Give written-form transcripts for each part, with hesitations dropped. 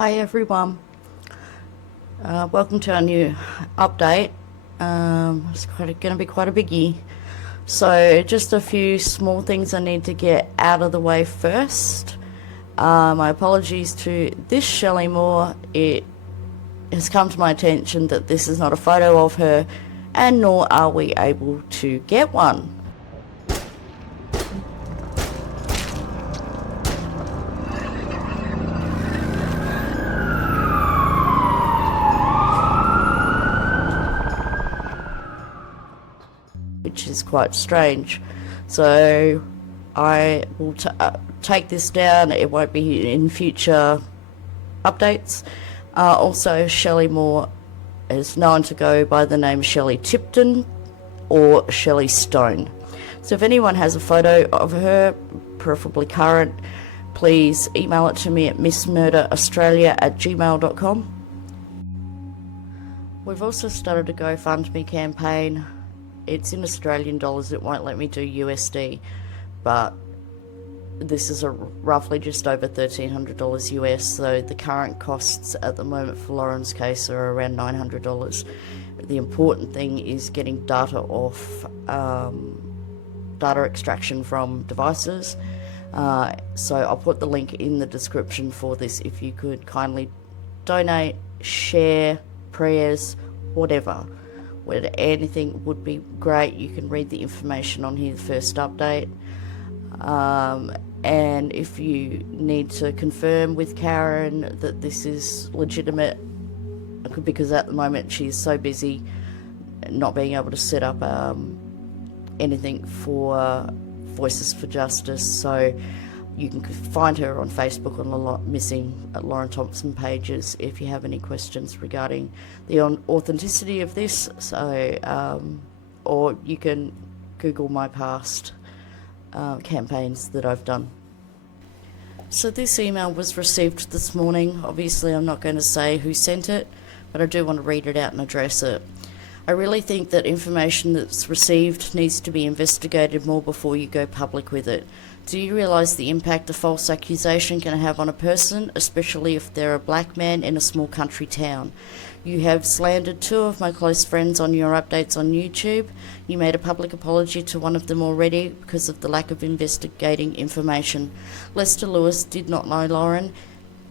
Hi everyone, welcome to our new update. It's going to be quite a biggie. So just a few small things I need to get out of the way first. My apologies to this Shelley Moore. It has come to my attention that this is not a photo of her, and nor are we able to get one. Which is quite strange. So I will take this down. It won't be in future updates. Also, Shelley Moore is known to go by the name Shelley Tipton or Shelley Stone. So if anyone has a photo of her, preferably current, please email it to me at missmurderaustralia@gmail.com. We've also started a GoFundMe campaign. It's in Australian dollars, it won't let me do USD, but this is roughly just over $1,300 US, so the current costs at the moment for Lauren's case are around $900. The important thing is getting data off, data extraction from devices, so I'll put the link in the description for this if you could kindly donate, share, prayers, whatever. Anything would be great. You can read the information on here, the first update. And if you need to confirm with Karen that this is legitimate, because at the moment she's so busy not being able to set up anything for Voices for Justice, so you can find her on Facebook on the Missing Lauren Thompson pages if you have any questions regarding the authenticity of this. So, or you can Google my past campaigns that I've done. So this email was received this morning. Obviously, I'm not going to say who sent it, but I do want to read it out and address it. I really think that information that's received needs to be investigated more before you go public with it. Do you realise the impact a false accusation can have on a person, especially if they're a black man in a small country town? You have slandered two of my close friends on your updates on YouTube. You made a public apology to one of them already because of the lack of investigating information. Lester Lewis did not know Lauren.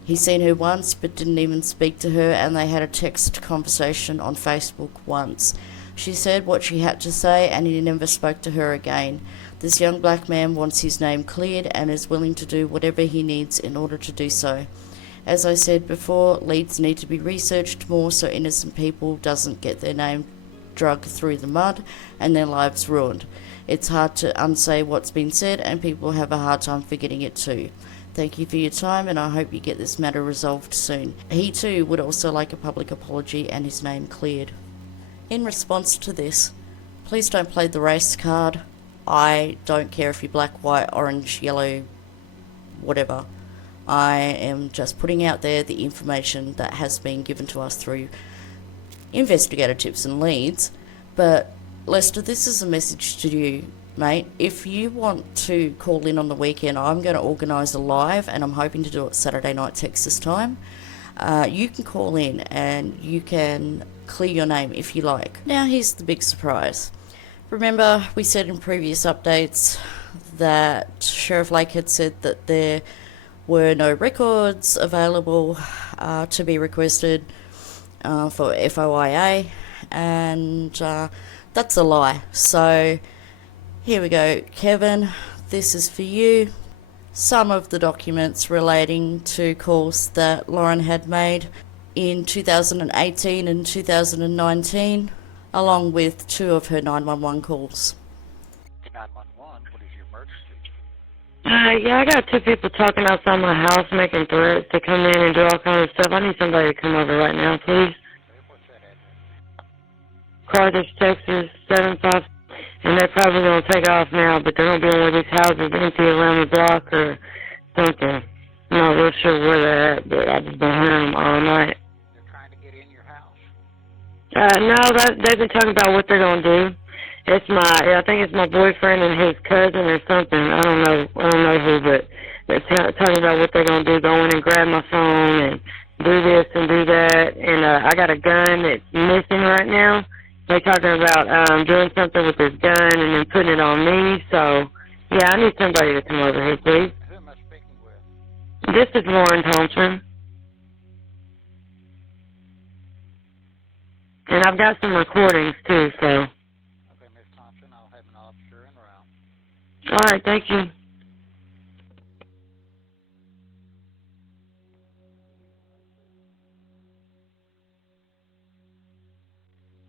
He seen her once but didn't even speak to her, and they had a text conversation on Facebook once. She said what she had to say and he never spoke to her again. This young black man wants his name cleared and is willing to do whatever he needs in order to do so. As I said before, leads need to be researched more so innocent people doesn't get their name dragged through the mud and their lives ruined. It's hard to unsay what's been said and people have a hard time forgetting it too. Thank you for your time and I hope you get this matter resolved soon. He too would also like a public apology and his name cleared. In response to this, please don't play the race card. I don't care if you're black, white, orange, yellow, whatever. I am just putting out there the information that has been given to us through investigator tips and leads. But Lester, this is a message to you, mate. If you want to call in on the weekend, I'm going to organise a live, and I'm hoping to do it Saturday night Texas time. You can call in and you can clear your name if you like. Now here's the big surprise. Remember, we said in previous updates that Sheriff Lake had said that there were no records available to be requested for FOIA, and that's a lie. So here we go, Kevin, this is for you. Some of the documents relating to calls that Lauren had made in 2018 and 2019, along with two of her 911 calls. 911, what is your emergency? Yeah, I got two people talking outside my house making threats to come in and do all kinds of stuff. I need somebody to come over right now, please. What's that address? Carthage, Texas, 75. And they're probably going to take off now, but they're going to be in one of these houses empty around the block or something. I'm not real sure where they're at, but I've just been hearing them all night. They're trying to get in your house. No, they've been talking about what they're going to do. I think it's my boyfriend and his cousin or something. I don't know who, but they're talking about what they're going to do, go in and grab my phone and do this and do that, and I got a gun that's missing right now. They're talking about doing something with this gun and then putting it on me. So, yeah, I need somebody to come over here, please. Who am I speaking with? This is Lauren Thompson, and I've got some recordings too. So, Okay, Miss Thompson, I'll have an officer en route. all right, thank you.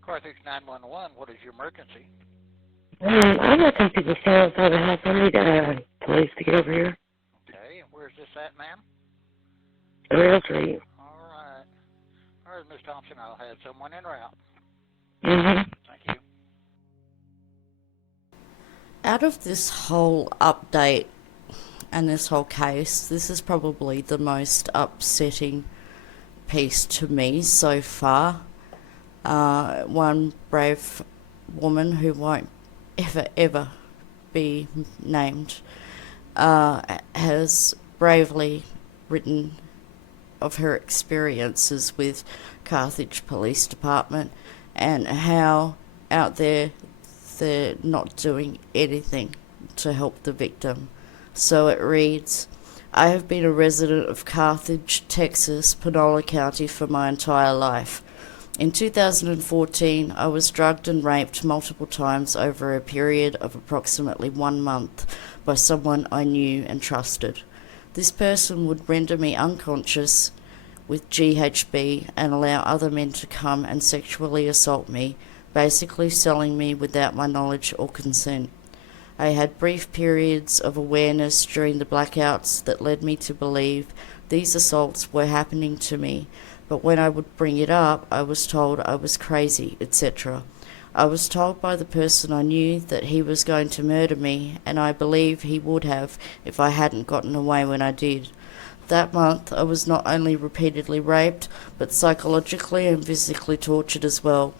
Carthage 911, what is your emergency? I've got some people staying outside the house. I need police to get over here. Okay, and where's this at, ma'am? Rail Street. All right. All right, Miss Thompson, I'll have someone en route. Mhm. Thank you. Out of this whole update and this whole case, this is probably the most upsetting piece to me so far. One brave woman who won't ever be named has bravely written of her experiences with Carthage Police Department and how out there they're not doing anything to help the victim. So it reads, I have been a resident of Carthage, Texas, Panola County for my entire life. In 2014, I was drugged and raped multiple times over a period of approximately 1 month by someone I knew and trusted. This person would render me unconscious with GHB and allow other men to come and sexually assault me, basically selling me without my knowledge or consent. I had brief periods of awareness during the blackouts that led me to believe these assaults were happening to me, but when I would bring it up, I was told I was crazy, etc. I was told by the person I knew that he was going to murder me, and I believe he would have if I hadn't gotten away when I did. That month, I was not only repeatedly raped, but psychologically and physically tortured as well.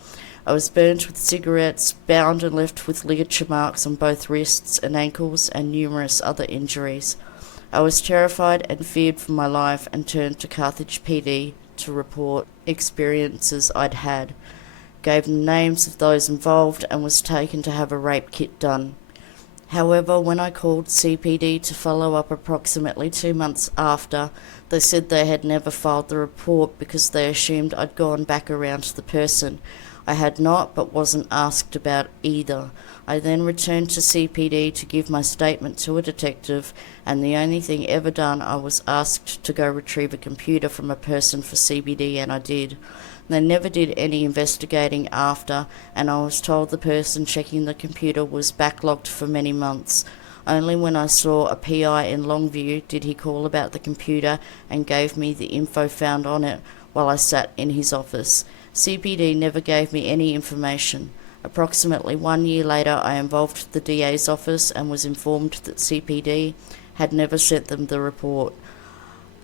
I was burnt with cigarettes, bound and left with ligature marks on both wrists and ankles, and numerous other injuries. I was terrified and feared for my life and turned to Carthage PD to report experiences I'd had, gave them names of those involved, and was taken to have a rape kit done. However, when I called CPD to follow up approximately 2 months after, they said they had never filed the report because they assumed I'd gone back around to the person. I had not, but wasn't asked about either. I then returned to CPD to give my statement to a detective, and the only thing ever done, I was asked to go retrieve a computer from a person for CBD, and I did. They never did any investigating after, and I was told the person checking the computer was backlogged for many months. Only when I saw a PI in Longview did he call about the computer and gave me the info found on it while I sat in his office. CPD never gave me any information. Approximately 1 year later, I involved the DA's office and was informed that CPD had never sent them the report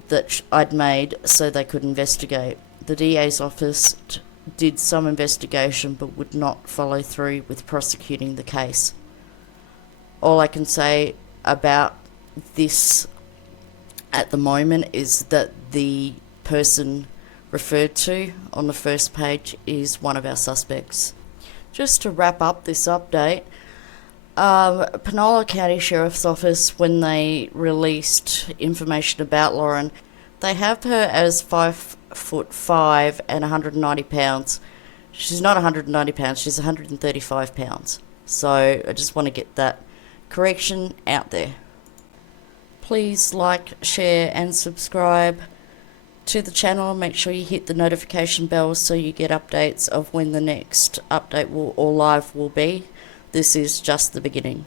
that I'd made so they could investigate. The DA's office did some investigation but would not follow through with prosecuting the case. All I can say about this at the moment is that the person referred to on the first page is one of our suspects. Just to wrap up this update, Panola County Sheriff's Office, when they released information about Lauren, they have her as 5'5" and 190 pounds. She's not 190 pounds, she's 135 pounds. So I just want to get that correction out there. Please like, share and subscribe to the channel. Make sure you hit the notification bell so you get updates of when the next update or live will be. This is just the beginning.